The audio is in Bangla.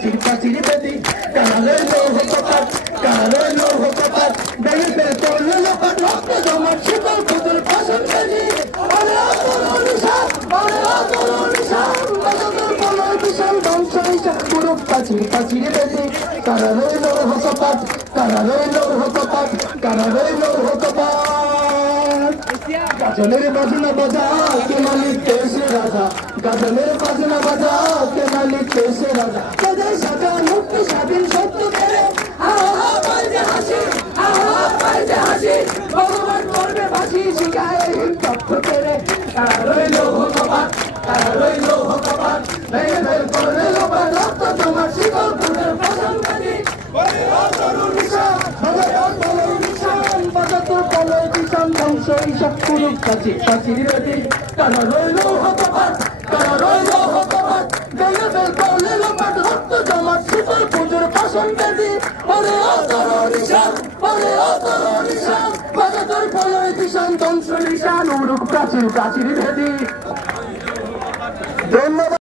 প্রাচীর প্রাচীর বেদি কারা রইল হকপাত কারা রইল হকপাত ভেঙে পড়লো লোপাট রক্ত জমাট শীতল পুতুল ফসল বেদি ওরে অতরু নিশান ওরে অতরু নিশান বাজাতের বলয় বিশাল ধ্বংস নিশান পুরো প্রাচীর প্রাচীর বেদি কারা রইল হকপাত কারা রইল হকপাত কারা রইল হকপাত গাজনের বাজনা বাজা কে মালিক কেসে রাজা গাজনের বাজনা বাজা কে মালিক কেসে রাজা কাদের সাজা মুক্ত স্বাধীন সত্য করে আহা পাইতে হাসি আহা পাইতে হাসি ভগবান করবে ভাসি শিখায় তথ্য করে কারা রইল হকপাত কারা রইল হকপাত ভেঙে বের করবে লোপাট রক্ত তোমার শিকল পুরের ফসল বেদি ওরে অতরু নিশান ওরে অতরু নিশান বাজাতের বলয় বিশাল ধ্বংস এইসব পুরো প্রাচীর প্রাচীর বেদি কারা রইল হকপাত কারা রইল হকপাত ভেঙে বের করলে লোপাট রক্ত জমাট শীতল পুজোর ফসল বেদি ওরে অতরু নিশান ওরে অতরু নিশান বাজাতের বলয় বিশাল ধ্বংস নিশান উড়ুক প্রাচীর প্রাচীর বেদি। ধন্যবাদ।